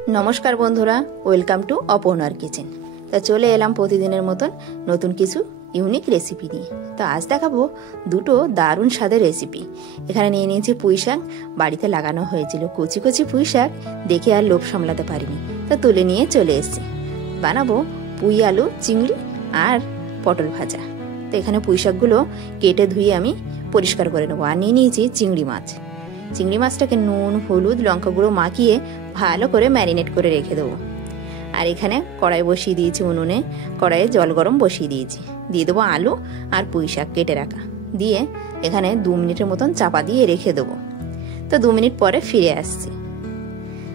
नमस्कार बंधुरा welcome to अपर्णार kitchen. तो चले एलाम प्रतिदिनेर मतन नतून किछु इउनिक रेसिपि निये। तो आज देखाबो दुटो दारुण स्वादेर रेसिपि। एखाने निये नियेछि पुঁই শাক, बाड़ीते लागानो हयेछिलो कचि कचि पुঁই শাক, देखे आर लोभ सामलाते पारिनि, तो तुले निये चले एसेछि। बानाबो पुঁই आलू चिंगड़ी और पटल भाजा। तो एखाने पुঁই শাকগুলো केटे धुए आमी परिष्कार करे नेब। आर निये नियेछि चिंगड़ी माछ। चिंगड़ी माछटाके नुन हलुद लंका गुঁড়ো माखिए भालो करे मैरिनेट करे रेखे देबो। और एखाने कड़ाई बसिए दिएछि उनुने, कड़ाइये जल गरम बसिए दिएछि। दिए देबो आलू और पुঁই শাক केटे राखा, दिए एखाने 2 मिनिटेर मतन चापा दिए रेखे देबो। तो 2 मिनिट परे फिरे आसछि।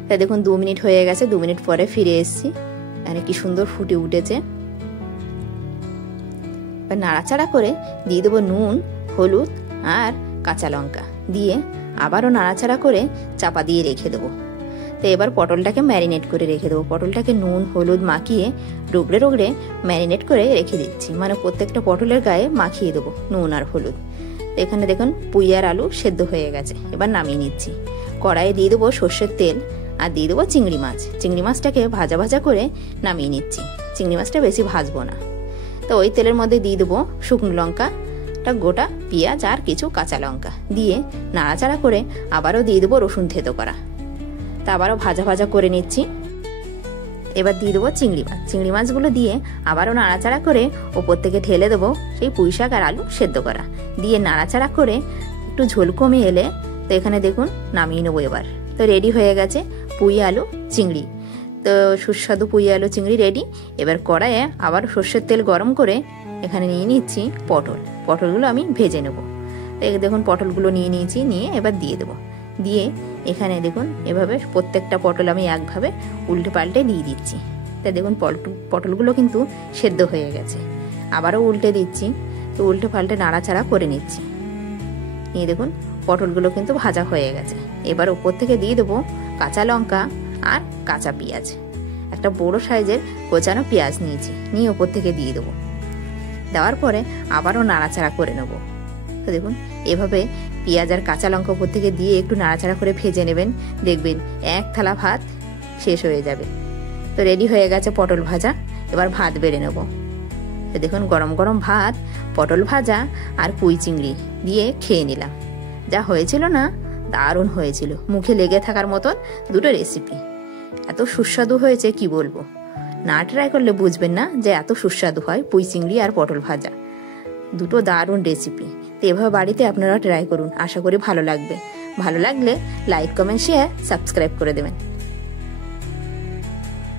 तो देखुन 2 मिनिट हये गेছে, 2 मिनिट परे फिरे एसेछि। एखाने कि सुंदर फुटे उठेছে। एবার नाड़ाचाड़ा करे दिए देबो नुन हलुद और काँचा लंका, दिए आबारो नाड़ाचाड़ा करे चापा दिए रेखे देबो। तो एबार पटलटाके मैरिनेट करे रेखे देबो। पटलटाके नुन हलुद माखिए रगड़े रगड़े मैरिनेट करे रेखे दिচ্ছি, মানে প্রত্যেকটা পটলের গায়ে মাখিয়ে দেবো নুন আর হলুদ। এখানে দেখুন পুঁই আর আলু সেদ্ধ হয়ে গেছে। এবার নামিয়ে নিচ্ছি। কড়াইয়ে দিয়ে দেবো সর্ষের তেল আর দিয়ে দেবো চিংড়ি মাছ। চিংড়ি মাছটাকে ভাজা ভাজা করে নামিয়ে নিচ্ছি। চিংড়ি মাছটা বেশি ভাজবো না। তো ওই তেলের মধ্যে দিয়ে দেবো শুকনো লঙ্কা, গোটা পেঁয়াজ আর কিছু কাঁচা লঙ্কা, দিয়ে নাড়াচাড়া করে আবারও দিয়ে দেবো রসুন থেতো করা। তা আবারও ভাজা ভাজা করে নিচ্ছি। এবার দিয়ে দেবো চিংড়ি মাছ। চিংড়ি মাছগুলো দিয়ে আবারও নাড়াচাড়া করে ওপর থেকে ঢেলে দেবো সেই পুঁই শাক আর আলু সেদ্ধ করা, দিয়ে নাড়াচাড়া করে একটু ঝোল কমে এলে তো এখানে দেখুন নামিয়ে নেবো। এবার তো রেডি হয়ে গেছে পুঁই আলু চিংড়ি। তো সুস্বাদু পুঁই আলু চিংড়ি রেডি। এবার কড়াইয়ে আবার সর্ষের তেল গরম করে এখানে নিয়ে নিচ্ছি পটল। পটলগুলো আমি ভেজে নেব। দেখুন পটলগুলো নিয়ে নিয়েছি, নিয়ে এবার দিয়ে দেবো। দিয়ে এখানে দেখুন এভাবে প্রত্যেকটা পটল আমি একভাবে উল্টে পাল্টে দিয়ে দিচ্ছি। তাই দেখুন পটলগুলো কিন্তু সেদ্ধ হয়ে গেছে। আবারও উল্টে দিচ্ছি। তো উল্টে পাল্টে নাড়াচাড়া করে নিচ্ছি। নিয়ে দেখুন পটলগুলো কিন্তু ভাজা হয়ে গেছে। এবার উপর থেকে দিয়ে দেবো কাঁচা লঙ্কা আর কাঁচা পেঁয়াজ। একটা বড় সাইজের কোচানো পেঁয়াজ নিয়েছি, নিয়ে উপর থেকে দিয়ে দেবো। দেওয়ার পরে আবারও নাড়াচাড়া করে নেব। তো দেখুন এভাবে পেঁয়াজ আর কাঁচা লঙ্কা উপর থেকে দিয়ে একটু নাড়াচাড়া করে ভেজে নেবেন, দেখবেন এক থালা ভাত শেষ হয়ে যাবে। তো রেডি হয়ে গেছে পটল ভাজা। এবার ভাত বেড়ে নেব। তো দেখুন গরম গরম ভাত, পটল ভাজা আর পুঁই চিংড়ি দিয়ে খেয়ে নিলাম। যা হয়েছিল না, দারুণ হয়েছিল। মুখে লেগে থাকার মতন দুটো রেসিপি। এত সুস্বাদু হয়েছে কি বলবো। না ট্রাই করলে বুঝবেন না যে এত সুস্বাদু হয় পুঁই চিংড়ি আর পটল ভাজা। দুটো দারুণ রেসিপি। তো এভাবে বাড়িতে আপনারা ট্রাই করুন, আশা করি ভালো লাগবে। ভালো লাগলে লাইক কমেন্ট শেয়ার সাবস্ক্রাইব করে দেবেন।